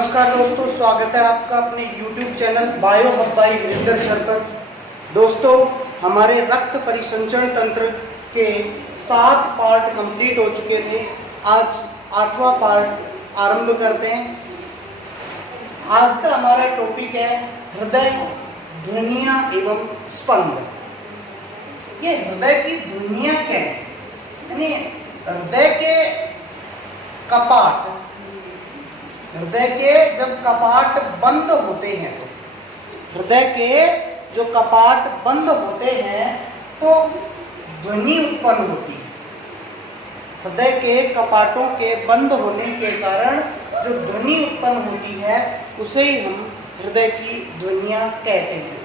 नमस्कार दोस्तों, स्वागत है आपका अपने YouTube channel bio hub by Virendra sir पर। दोस्तों, हमारे रक्त परिसंचरण तंत्र के 7 पार्ट कंप्लीट हो चुके थे। आज 8वां पार्ट आरंभ करते हैं। आज का हमारा टॉपिक है हृदय, ध्वनियाँ एवं स्पंद। ये हृदय की ध्वनियाँ क्या है? यानी हृदय के कपाट, हृदय के जब कपाट बंद होते हैं तो हृदय के जो कपाट बंद होते हैं तो ध्वनि उत्पन्न होती है। हृदय के कपाटों के बंद होने के कारण जो ध्वनि उत्पन्न होती है उसे ही हम हृदय की ध्वनियाँ कहते हैं।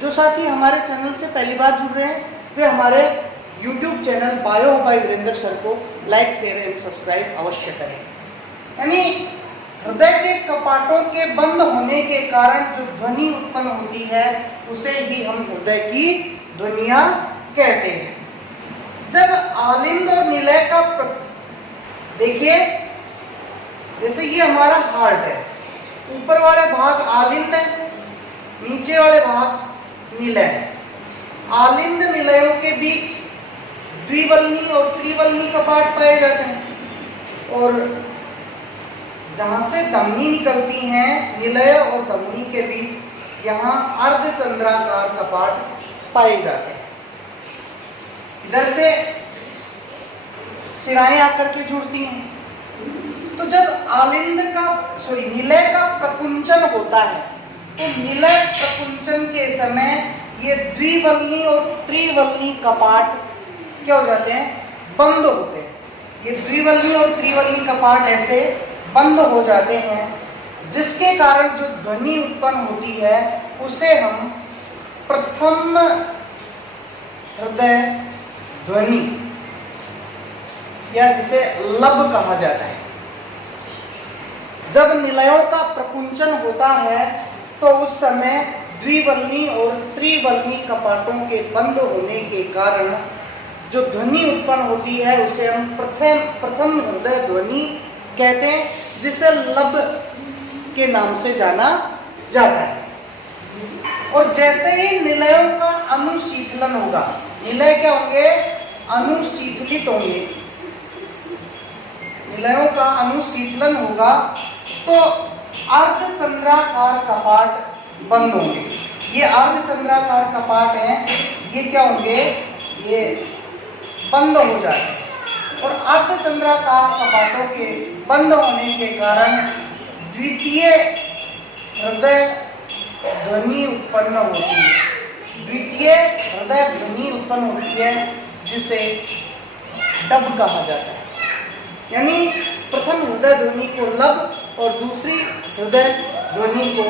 जो साथी हमारे चैनल से पहली बार जुड़ रहे हैं वे हमारे YouTube channel bio hub by Virendra sir को लाइक, शेयर एवं सब्सक्राइब अवश्य करें। यानी हृदय के कपाटों के बंद होने के कारण जो ध्वनि उत्पन्न होती है उसे ही हम हृदय की ध्वनियाँ कहते हैं। जब आलिंद और निलय का देखिए, जैसे ये हमारा हार्ट है, ऊपर वाले भाग आलिंद है, नीचे वाले भाग निलय है। आलिंद निलयों के बीच द्विवल्नी और त्रिवल्नी कपाट पाए जाते हैं और जहां से धमनी निकलती हैं, निलय और धमनी के बीच यहाँ अर्धचंद्राकार कपाट पाए जाते हैं। इधर से सिराएं आकर के जुड़ती हैं। तो जब आलिंद का निलय का प्रकुंचन होता है तो निलय प्रकुंचन के समय ये द्विवल्नी और त्रिवल्नी कपाट क्या हो जाते हैं? बंद होते हैं। ये द्विवल्नी और त्रिवल्नी कपाट ऐसे बंद हो जाते हैं, जिसके कारण जो ध्वनि उत्पन्न होती है उसे हम प्रथम हृदय ध्वनि या जिसे लब कहा जाता है। जब निलयों का प्रकुंचन होता है तो उस समय द्विवल्नी और त्रिवल्नी कपाटों के बंद होने के कारण जो ध्वनि उत्पन्न होती है उसे हम प्रथम हृदय ध्वनि कहते हैं, जिसे लब के नाम से जाना जाता है। और जैसे ही निलयों का अनुशीतलन होगा, निलय क्या होंगे? अनुशीतलित होंगे। निलयों का अनुशीतलन होगा तो अर्धचंद्राकार कपाट बंद होंगे। ये अर्धचंद्राकार कपाट हैं, ये क्या होंगे? ये बंद हो जाते हैं। और अर्धचंद्राकार कपाटों के बंद होने के कारण द्वितीय हृदय ध्वनि उत्पन्न होती है। द्वितीय हृदय ध्वनि उत्पन्न होती है जिसे डब कहा जाता है। यानी प्रथम हृदय ध्वनि को लब और दूसरी हृदय ध्वनि को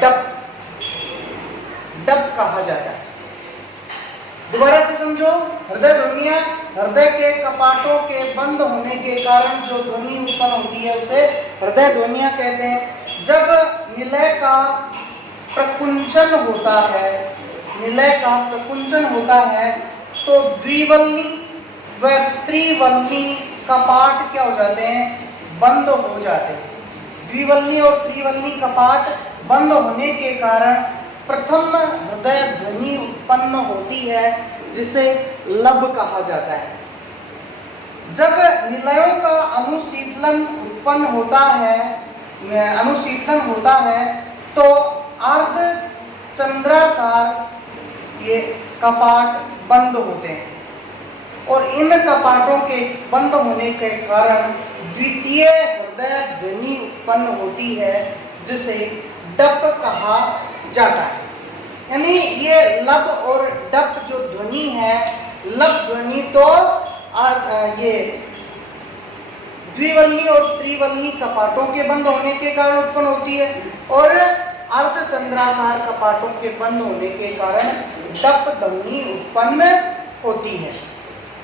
डब कहा जाता है। दोबारा से समझो, हृदय ध्वनियाँ हृदय के कपाटों के बंद होने के कारण जो ध्वनि उत्पन्न होती है उसे हृदय ध्वनियाँ कहते हैं। जब निलय का प्रकुंचन होता है, निलय का प्रकुंचन होता है तो द्विवल्नी व त्रिवल्नी कपाट क्या हो जाते हैं? बंद हो जाते हैं। द्विवल्नी और त्रिवल्नी कपाट बंद होने के कारण प्रथम हृदय ध्वनि उत्पन्न होती है जिसे लब कहा जाता है। जब निलयों का अनुशीतलन उत्पन्न होता है, अनुशीतलन होता है तो अर्धचंद्राकार ये कपाट बंद होते हैं और इन कपाटों के बंद होने के कारण द्वितीय हृदय ध्वनि उत्पन्न होती है जिसे डप कहा जाता है। यानी ये लब और डप जो ध्वनि है, लब ध्वनि तो ये द्विवल्नी और त्रिवल्नी कपाटों के बंद होने के कारण उत्पन्न होती है और अर्धचंद्राकार कपाटों के बंद होने के कारण डप ध्वनि उत्पन्न होती है।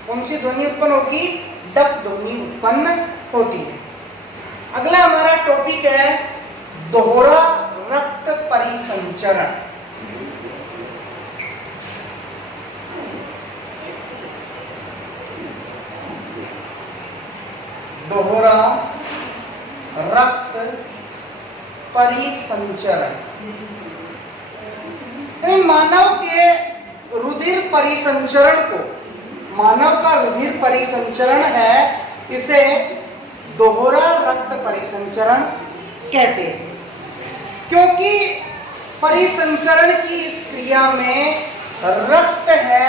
कौन सी ध्वनि उत्पन्न होगी? डप ध्वनि उत्पन्न होती है। अगला हमारा टॉपिक है दोहरा रक्त परिसंचरण। दोहरा रक्त परिसंचरण। मानव के रुधिर परिसंचरण को, मानव का रुधिर परिसंचरण है, इसे दोहरा रक्त परिसंचरण कहते हैं, क्योंकि परिसंचरण की इस क्रिया में रक्त है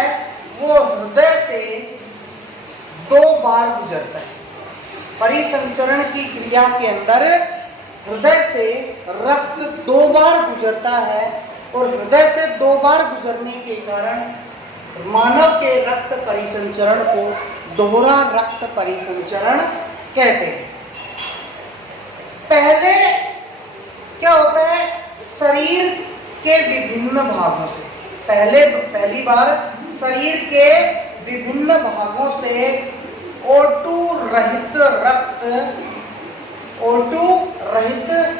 वो हृदय से 2 बार गुजरता है। परिसंचरण की क्रिया के अंदर हृदय से रक्त 2 बार गुजरता है और हृदय से 2 बार गुजरने के कारण मानव के रक्त परिसंचरण को दोहरा रक्त परिसंचरण कहते हैं। पहले क्या होता है, शरीर के विभिन्न भागों से, पहली बार शरीर के विभिन्न भागों से O2 रहित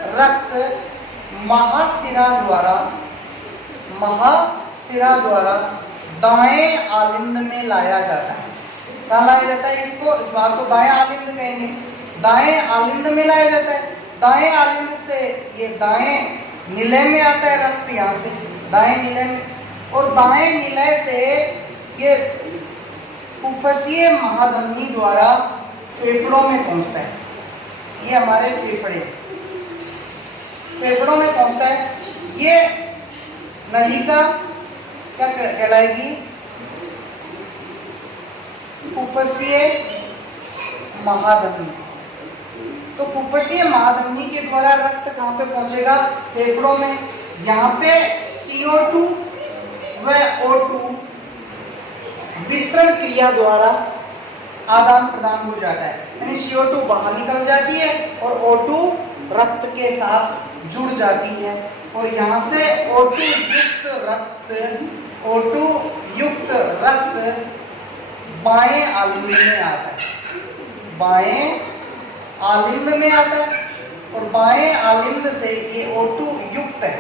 रक्त महाशिरा द्वारा दाएं आलिंद में लाया जाता है। कहाँ लाया जाता है इसको, इस भाग को दाएं आलिंद कहेंगे। दाएं आलिंद में लाया जाता है। दाएं आलिंद से ये दाएं निलय में आता है रक्त, यहाँ से दाएं निलय में, और दाएं निलय से ये उफसीय महाधमनी द्वारा फेफड़ों में पहुंचता है। ये हमारे फेफड़ों में पहुंचता है। ये नलिका क्या कहलाएगी, उफसीय महाधमनी। तो कुपसीय महाधमनी के द्वारा रक्त कहाँ पे पहुंचेगा, फेफड़ों में। यहाँ पे CO2 व O2 विसरण क्रिया द्वारा आदान प्रदान हो जाता है, यानी CO2 बाहर निकल जाती है और O2 रक्त के साथ जुड़ जाती है, और यहाँ से O2 युक्त रक्त बाएं आलिंद में आता है, बाएं आलिंद में आता है, और बाएं आलिंद से ये O2 युक्त है,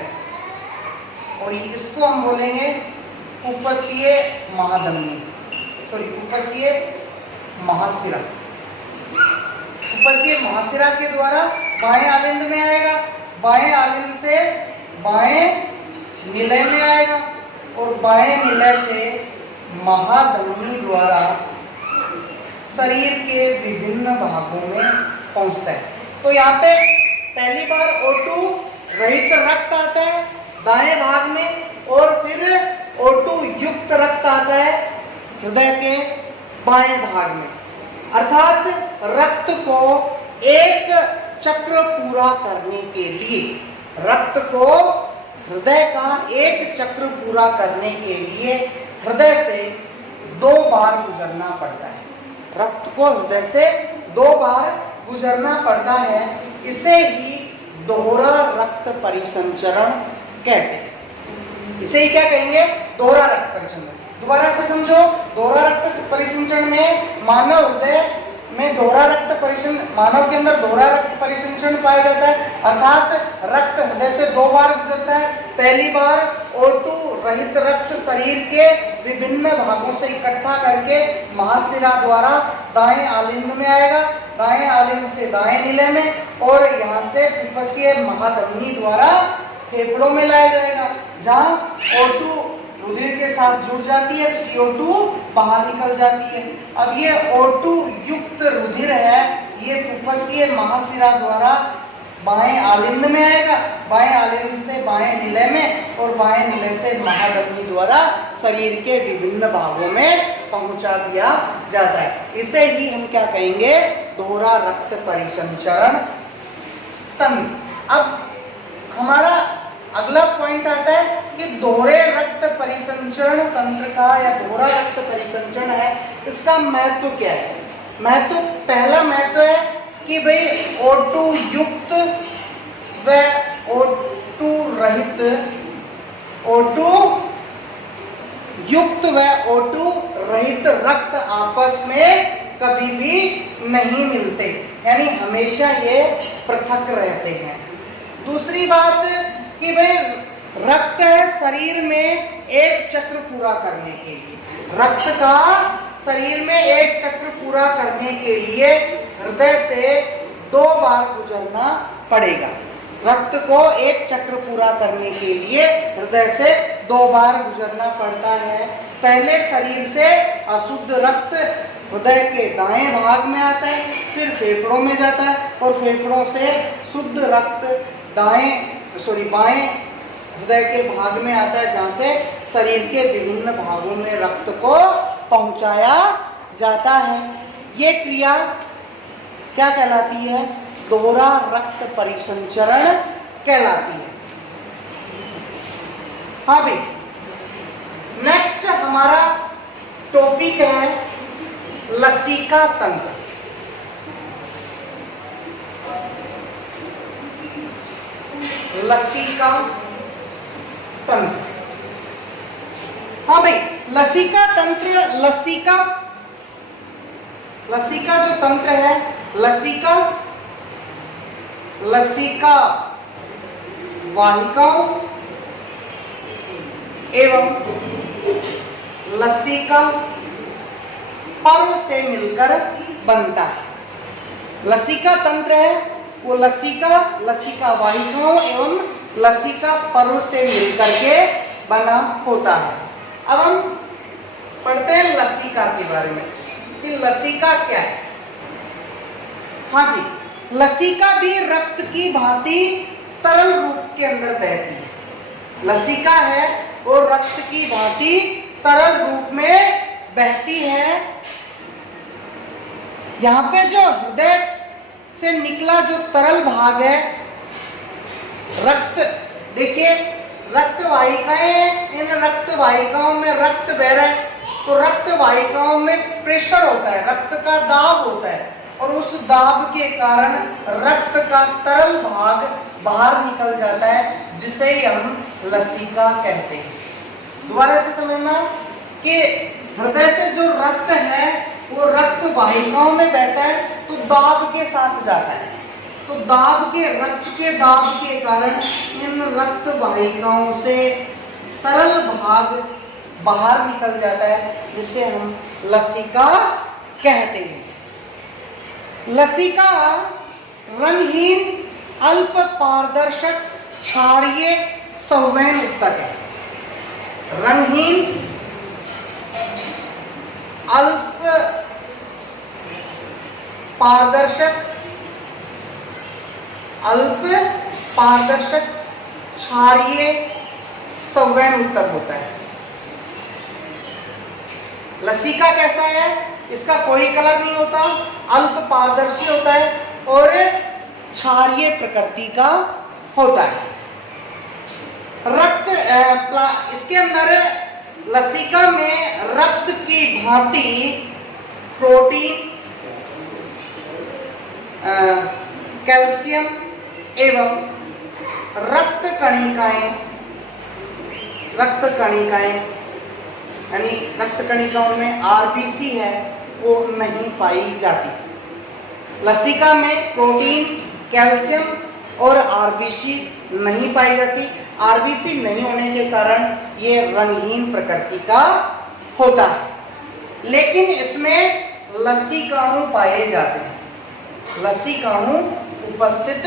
और इसको हम बोलेंगे उपसीय महाधमनी, उपसीय महाशिरा। उपसीय महाशिरा के द्वारा बाएं आलिंद में आएगा, बाएं आलिंद से बाएं निलय में आएगा, और बाएं निलय से महाधमनी द्वारा शरीर के विभिन्न भागों में पहुंचता है। तो यहाँ पे पहली बार O2 रहित रक्त आता है दाएं भाग में, और फिर O2 युक्त रक्त आता है हृदय के बाएं भाग में। अर्थात रक्त को एक चक्र पूरा करने के लिए, रक्त को हृदय का एक चक्र पूरा करने के लिए हृदय से 2 बार गुजरना पड़ता है। रक्त को हृदय से 2 बार गुजरना पड़ता है। इसे ही दोहरा रक्त परिसंचरण कहते हैं। इसे ही क्या कहेंगे, दोहरा रक्त परिसंचरण। दोबारा से समझो, दोहरा रक्त परिसंचरण में मानव हृदय में दोहरा रक्त परिसंचरण, मानव के अंदर दोहरा रक्त परिसंचरण पाया जाता है। अर्थात रक्त हृदय से 2 बार गुजरता है। पहली बार O2 रहित रक्त शरीर के विभिन्न भागों से इकट्ठा करके महाशिरा द्वारा दाएं आलिंद में आएगा, दाएं आलिंद से दाएं निलय में, और यहाँ से उपसीय महाधमनी द्वारा फेफड़ों में लाया जाएगा, जहाँ O2 रुधिर के साथ जुड़ जाती है, CO2 बाहर निकल जाती है। अब ये O2 युक्त रुधिर है, ये उपसीय महाशिरा द्वारा बाएं आलिंद में आएगा, बाएं आलिंद से बाएं निलय में, और बाएं निलय से महाधमनी द्वारा शरीर के विभिन्न भागों में पहुंचा दिया जाता है। इसे ही हम क्या कहेंगे, दोहरा रक्त परिसंचरण तंत्र। अब हमारा अगला पॉइंट आता है कि दोहरे रक्त परिसंचरण तंत्र का या दोहरा रक्त परिसंचरण है, इसका महत्व क्या है। महत्व, पहला महत्व है कि भाई O2 युक्त व O2 रहित, O2 युक्त व O2 रहित रक्त आपस में कभी भी नहीं मिलते, यानी हमेशा ये पृथक रहते हैं। दूसरी बात कि भाई रक्त है शरीर में एक चक्र पूरा करने के लिए, रक्त का शरीर में एक चक्र पूरा करने के लिए हृदय से 2 बार गुजरना पड़ेगा। रक्त को एक चक्र पूरा करने के लिए हृदय से 2 बार गुजरना पड़ता है। पहले शरीर से अशुद्ध रक्त हृदय के दाएं भाग में आता है, फिर फेफड़ों में जाता है और फेफड़ों से शुद्ध रक्त बाएं हृदय के भाग में आता है, जहां से शरीर के विभिन्न भागों में रक्त को पहुंचाया जाता है। ये क्रिया क्या कहलाती है? दोहरा रक्त परिसंचरण कहलाती है। हाँ भाई, नेक्स्ट हमारा टॉपिक है लसिका तंत्र। लसिका तंत्र, हाँ भाई, लसिका तंत्र, लसिका जो तंत्र है, लसिका वाहिकाओं एवं लसिका पर्व से मिलकर बनता है। लसिका तंत्र है वो लसिका वाहिकाओं एवं लसिका पर्व से मिलकर के बना होता है। अब हम पढ़ते हैं लसिका के बारे में कि लसिका क्या है। हाँ जी, लसिका भी रक्त की भांति तरल रूप के अंदर बहती है। लसिका है और रक्त की भांति तरल रूप में बहती है। यहाँ पे जो हृदय से निकला जो तरल भाग है, रक्त, देखिए रक्त वाहिकाएं, इन रक्त वाहिकाओं में रक्त बह रहा है तो रक्त वाहिकाओं में प्रेशर होता है, रक्त का दाब होता है और उस दाब के कारण रक्त का तरल भाग बाहर निकल जाता है, जिसे हम लसिका कहते हैं। दोबारा से समझना कि हृदय से जो रक्त है वो रक्त वाहिकाओं में बहता है तो दाब के साथ जाता है, तो रक्त के दाब के कारण इन रक्त वाहिकाओं से तरल भाग बाहर निकल जाता है, जिसे हम लसिका कहते हैं। लसिका रंगहीन अल्प पारदर्शक क्षारीय संवहन उत्तक है। रंगहीन अल्प पारदर्शक क्षारीय संवहन उत्तक होता है। लसिका कैसा है? इसका कोई कलर नहीं होता, अल्प पारदर्शी होता है और क्षारीय प्रकृति का होता है। रक्त इसके अंदर लसिका में रक्त की भांति प्रोटीन, कैल्शियम एवं रक्त कणिकाएं यानी रक्त कणिकाओं में आरबीसी है वो नहीं पाई जाती। लसिका में प्रोटीन, कैल्शियम और आरबीसी नहीं पाई जाती। आरबीसी नहीं होने के कारण ये रंगहीन प्रकृति का होता है, लेकिन इसमें लसिकाणु पाए जाते हैं, लसिकाणु उपस्थित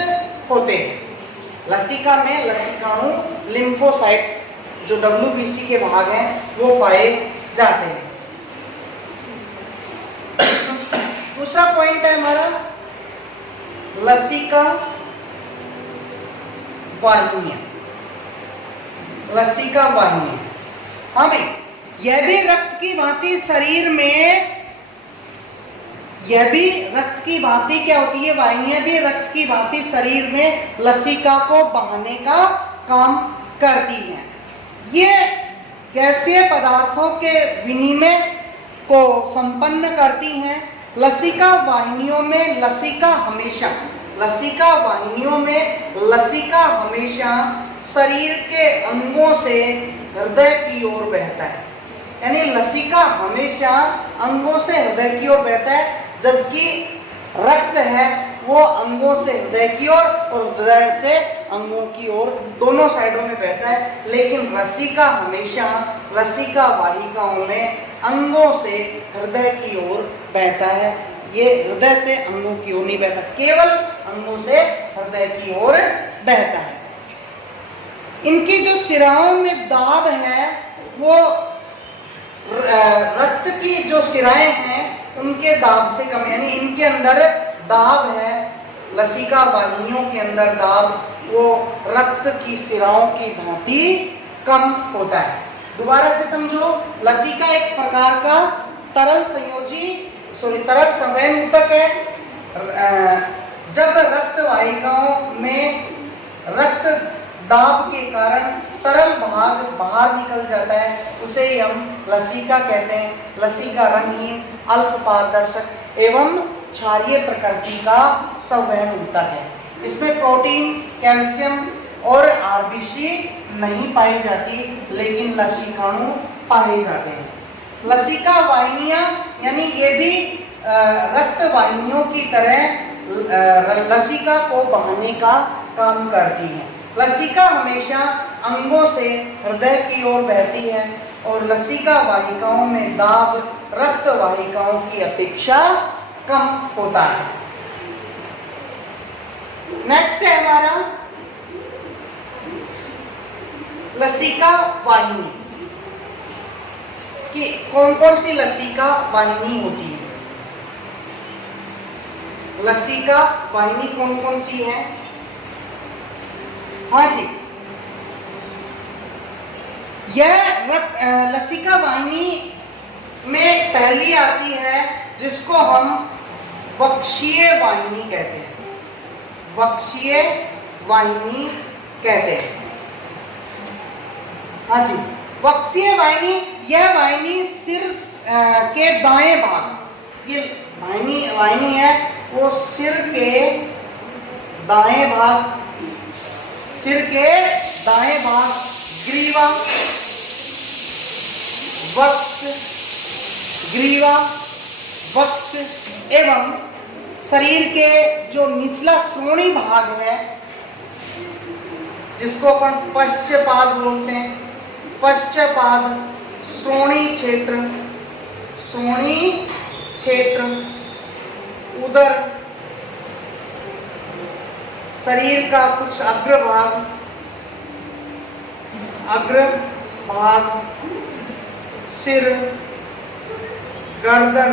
होते हैं। लसिका में लसिकाणु लिम्फोसाइट्स जो WBC के भाग हैं वो पाए जाते हैं। दूसरा पॉइंट है हमारा लसिका वाहिनियां। लसिका वाहिनी, हाँ भाई, यह भी रक्त की भांति शरीर में, यह भी रक्त की भांति क्या होती है? वाहिनियां भी रक्त की भांति शरीर में लसिका को बहाने का काम करती हैं। ये गैसीय पदार्थों के विनिमय को संपन्न करती हैं। लसिका वाहिनियों में लसिका हमेशा शरीर के अंगों से हृदय की ओर बहता है, यानी लसिका हमेशा अंगों से हृदय की ओर बहता है, जबकि रक्त है वो अंगों से हृदय की ओर और हृदय से अंगों की ओर दोनों साइडों में बहता है। लेकिन लसिका हमेशा लसिका वाहिकाओं में अंगों से हृदय की ओर बहता है। ये हृदय से अंगों की ओर नहीं बहता, केवल अंगों से हृदय की ओर बहता है। इनकी जो सिराओं में दाब है वो रक्त की जो सिराएं हैं उनके दाब से कम, यानी इनके अंदर दाब है, लसिका वाहिनियों के अंदर दाब वो रक्त की सिराओं की भांति कम होता है। दोबारा से समझो, लसिका एक प्रकार का तरल संवहन ऊतक है। जब रक्त वाहिकाओं में रक्त दाब के कारण तरल भाग बाहर निकल जाता है, उसे ही हम लसिका कहते हैं। लसिका रंगहीन, अल्प पारदर्शक एवं क्षारीय प्रकृति का संवहन ऊतक है। इसमें प्रोटीन, कैल्शियम और आरबीसी नहीं पाई जाती, लेकिन लसिकाणु पाए जाते हैं। लसिका वाहिनियां यानी ये भी रक्त वाहिनियों की तरह लसिका को बहाने का काम करती है। लसिका हमेशा अंगों से हृदय की ओर बहती है और लसिका वाहिकाओं में दाब रक्त वाहिकाओं की अपेक्षा कम होता है। नेक्स्ट है हमारा लसिका वाहिनी कि कौन कौन सी लसिका वाहिनी होती है। लसिका वाहिनी कौन कौन सी है? हाँ जी, यह लसिका वाहिनी में पहली आती है जिसको हम वक्षीय वाहिनी कहते हैं। वक्षीय वाहिनी कहते हैं। हाँ जी, वक्षीय वाहिनी, यह वाहिनी सिर के दाएं भाग, ये वाहिनी है वो सिर के दाएं भाग, ग्रीवा, वक्ष एवं शरीर के जो निचला श्रोणी भाग है जिसको अपन पश्चपाद बोलते हैं, पश्चपाद, श्रोणी क्षेत्र, उदर, शरीर का कुछ अग्र भाग, सिर, गर्दन,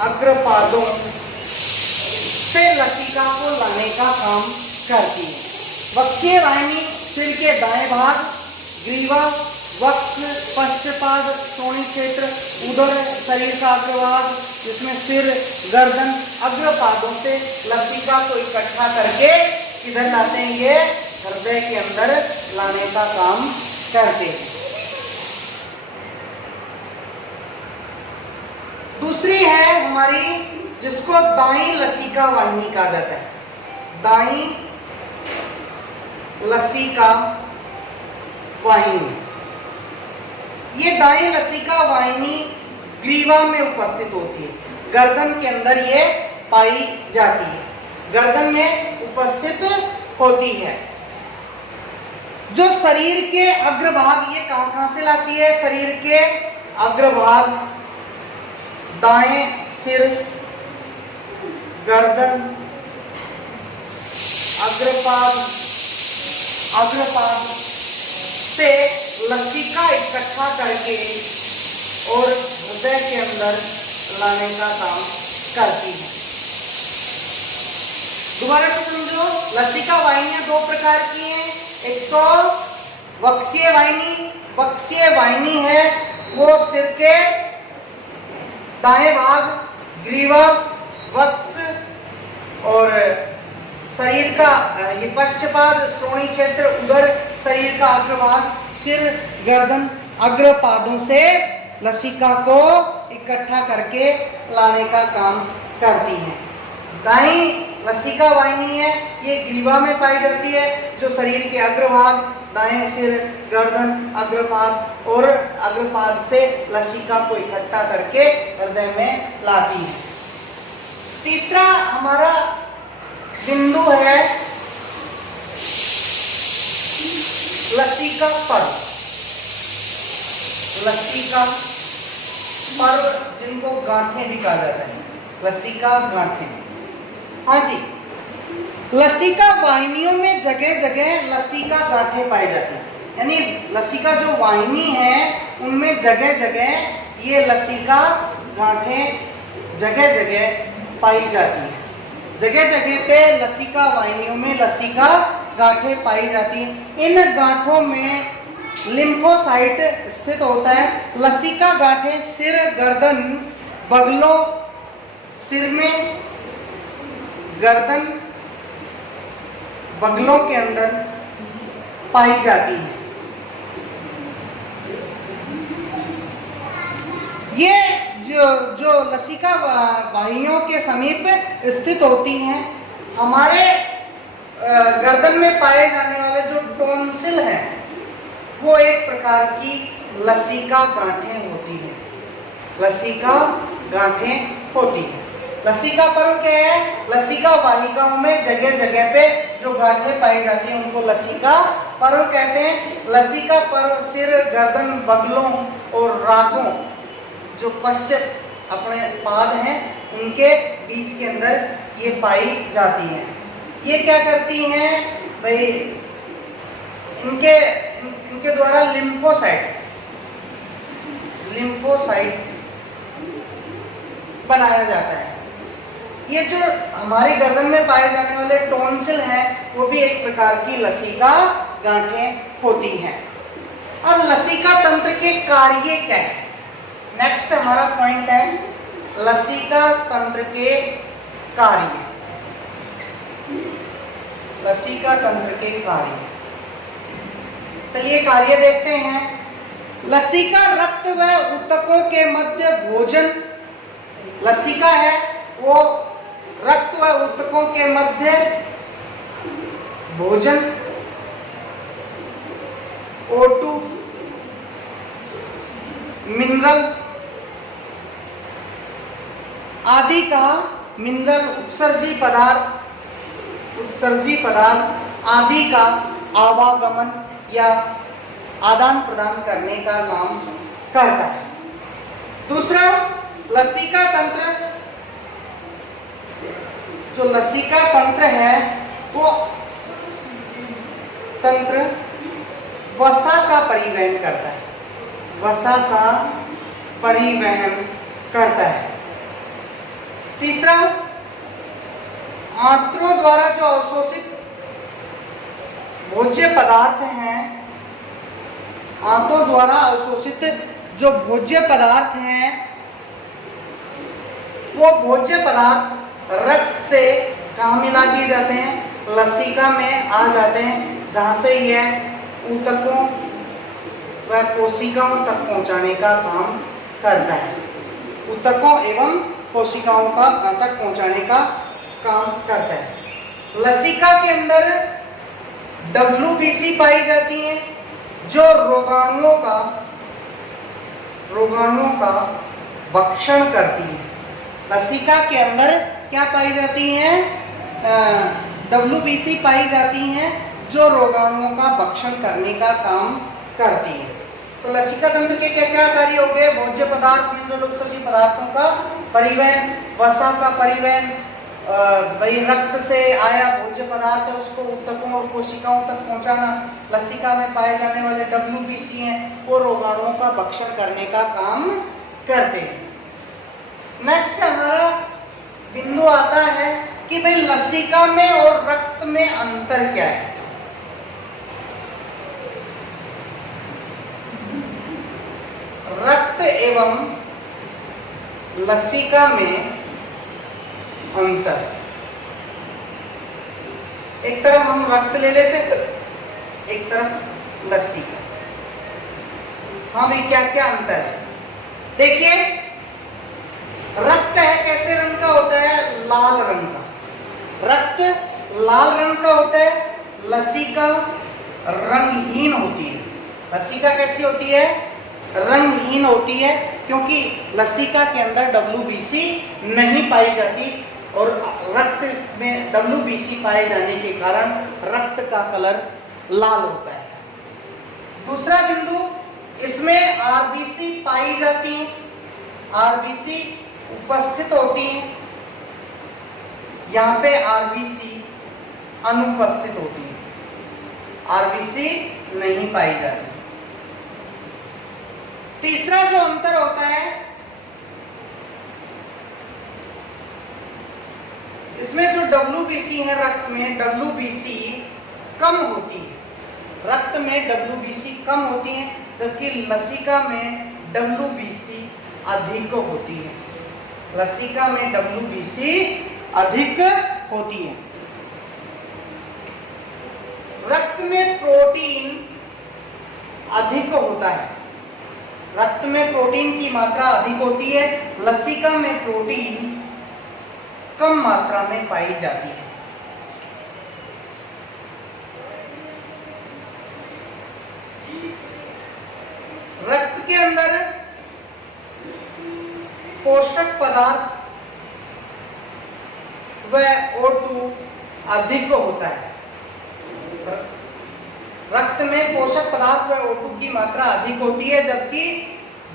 अग्रपादों से लसिका को लाने का काम करती है। वक्षीय वाहिनी सिर के दाएं भाग, ग्रीवा, वक्ष, पश्चपाद, श्रोणी क्षेत्र, उदर, शरीर का अग्रभाग जिसमें सिर, गर्दन, अग्रपादों से लसिका को इकट्ठा करके किधर लाते हैं? ये हृदय के अंदर लाने का काम करते हैं। दूसरी है हमारी जिसको दाई लसिका वाहिनी कहा जाता है। दाई लसिका वाहिनी, ये दाई लसिका वाहिनी ग्रीवा में उपस्थित होती है, गर्दन के अंदर ये पाई जाती है, गर्दन में उपस्थित होती है। जो शरीर के अग्रभाग, ये कहां से लाती है? शरीर के अग्रभाग, दाएं सिर, गर्दन, अग्रपाद से लसिका इकट्ठा करके और हृदय के अंदर लाने का काम करती है। दोबारा से समझो, लसिका वाहिनियां दो प्रकार की हैं। एक तो वक्षीय वाहिनी है वो सिर के दाएं भाग, ग्रीवा, वक्ष और शरीर का ये पश्चपाद, श्रोणी क्षेत्र, उदर, शरीर का अग्रभाग, सिर, गर्दन, अग्रपादों से लसिका को इकट्ठा करके लाने का काम करती है। दाई लसिका वाहिनी है, ये ग्रीवा में पाई जाती है, जो शरीर के अग्रभाग, दाएं सिर, गर्दन, अग्रपाद और अग्रपाद से लसिका को इकट्ठा करके हृदय में लाती है। तीसरा हमारा बिंदु है लसिका पड़। लसीका पर्व, जिनको गांठें भी कहा जाता है, लसीका गांठें। हाँ जी, लसीका वाहिनियों में जगह जगह लसीका गांठें पाई जाती हैं, यानी लसीका जो वाहिनी है उनमें जगह जगह ये लसीका गांठें जगह जगह पाई जाती हैं। जगह जगह पे लसीका वाहिनियों में लसीका गांठें पाई जाती हैं। इन गांठों में लिम्फोसाइट स्थित होता है। लसीका गांठें सिर, गर्दन, बगलों, सिर में, गर्दन, बगलों के अंदर पाई जाती है। ये जो लसीका वाहिनियों के समीप स्थित होती हैं, हमारे गर्दन में पाए जाने वाले जो टॉन्सिल हैं वो एक प्रकार की लसीका गांठें होती हैं। लसीका गांठें होती हैं। लसीका पर्व क्या है? लसीका वाहिकाओं में जगह जगह पे जो गांठें पाई जाती हैं उनको लसीका पर्व कहते हैं। लसीका पर्व सिर, गर्दन, बगलों और रागों, जो पश्चात अपने पाद हैं उनके बीच के अंदर ये पाई जाती हैं। ये क्या करती हैं भाई, इनके द्वारा लिम्फोसाइट बनाया जाता है। ये जो हमारी गर्दन में पाए जाने वाले टॉन्सिल हैं वो भी एक प्रकार की लसीका गांठें होती हैं। अब लसीका तंत्र के कार्य क्या है? नेक्स्ट हमारा पॉइंट है लसीका तंत्र के कार्य। लसीका तंत्र के कार्य, चलिए कार्य देखते हैं। लसीका रक्त व ऊतकों के मध्य भोजन, लसीका है वो रक्त व ऊतकों के मध्य भोजन, O2, मिनरल आदि का, मिनरल उत्सर्जी पदार्थ आदि का आवागमन या आदान प्रदान करने का काम करता है। दूसरा, लसीका तंत्र, जो लसीका तंत्र है वो तंत्र वसा का परिवहन करता है। वसा का परिवहन करता है। तीसरा, आंत्रों द्वारा जो अवशोषित भोज्य पदार्थ हैं, आंतों द्वारा अवशोषित जो भोज्य पदार्थ हैं वो भोज्य पदार्थ रक्त से कहाँ मिला दिए जाते हैं? लसीका में आ जाते हैं, जहाँ से यह ऊतकों व कोशिकाओं तक पहुँचाने का काम करता है। ऊतकों एवं कोशिकाओं का तक पहुँचाने का काम करता है। लसीका के अंदर WBC पाई जाती है जो रोगाणुओं का भक्षण करती है। लसीका के अंदर क्या पाई जाती हैं? WBC पाई जाती हैं जो रोगाणुओं का भक्षण करने का काम करती है। तो लसीका तंत्र के क्या क्या कार्य हो गए? भोज्य पदार्थ, मिनरल उत्सर्जी पदार्थों का परिवहन, वसा का परिवहन, भाई रक्त से आया भोज्य पदार्थ है उसको ऊतकों और कोशिकाओं तक पहुंचाना। लसीका में पाए जाने वाले WBC हैं वो रोगाणुओं का भक्षण करने का काम करते हैं। नेक्स्ट हमारा बिंदु आता है कि भाई लसीका में और रक्त में अंतर क्या है? रक्त एवं लसीका में अंतर, एक तरफ हम रक्त ले लेते, एक तरफ लसीका। हाँ भाई, क्या क्या अंतर है? देखिए, रक्त है कैसे रंग का होता है? लाल रंग का। रक्त लाल रंग का होता है, लसीका रंगहीन होती है। लसीका कैसी होती है? रंगहीन होती है, क्योंकि लसीका के अंदर WBC नहीं पाई जाती और रक्त में WBC पाए जाने के कारण रक्त का कलर लाल होता है। दूसरा बिंदु, इसमें आरबीसी पाई जाती है, आरबीसी उपस्थित होती है, यहां पे आरबीसी अनुपस्थित होती है, आरबीसी नहीं पाई जाती। तीसरा जो अंतर होता है, इसमें जो WBC है रक्त में, WBC कम होती है, रक्त में WBC कम होती है, जबकि लसिका में WBC अधिक होती है, लसिका में WBC अधिक होती है। रक्त में प्रोटीन अधिक होता है, रक्त में प्रोटीन की मात्रा अधिक होती है, लसिका में प्रोटीन कम मात्रा में पाई जाती है। रक्त के अंदर पोषक पदार्थ व O2 अधिक होता है, रक्त में पोषक पदार्थ व O2 की मात्रा अधिक होती है, जबकि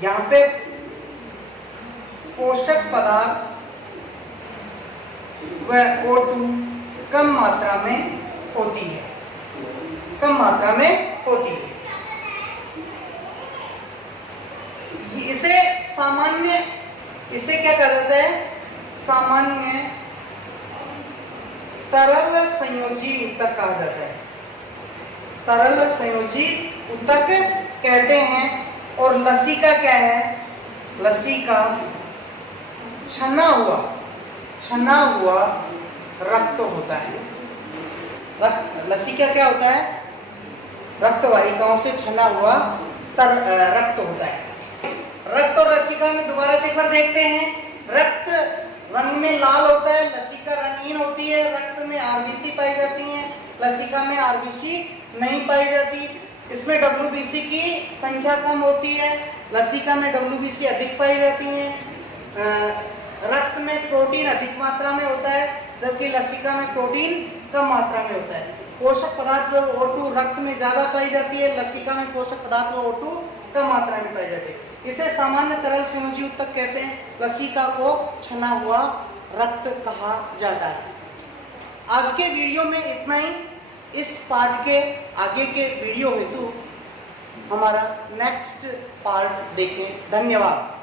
यहाँ पे पोषक पदार्थ व O2 कम मात्रा में होती है, कम मात्रा में होती है। इसे सामान्य, इसे क्या कहा जाता है, सामान्य तरल संयोजी ऊतक कहा जाता है, तरल संयोजी ऊतक कहते हैं। और लसिका क्या है, लसिका छना हुआ रक्त होता है। लसिका क्या होता है, रक्त वाहिकाओं से छना हुआ रक्त होता है। रक्त और लसिका में दोबारा से एक बार देखते हैं। रक्त रंग में लाल होता है, लसिका रंगीन होती है, रक्त में आरबीसी पाई जाती है, लसिका में आरबीसी नहीं पाई जाती। इसमें WBC की संख्या कम होती है, लसिका में WBC अधिक पाई जाती है। रक्त में प्रोटीन अधिक मात्रा में होता है, जबकि लसिका में प्रोटीन कम मात्रा में होता है। पोषक पदार्थ O2 रक्त में ज्यादा पाई जाती है, लसिका में पोषक पदार्थ O2 कम मात्रा में पाई जाती है। इसे सामान्य तरल संयोजी ऊतक कहते हैं, लसिका को छना हुआ रक्त कहा जाता है। आज के वीडियो में इतना ही। इस पार्ट के आगे के वीडियो हेतु हमारा नेक्स्ट पार्ट देखें। धन्यवाद।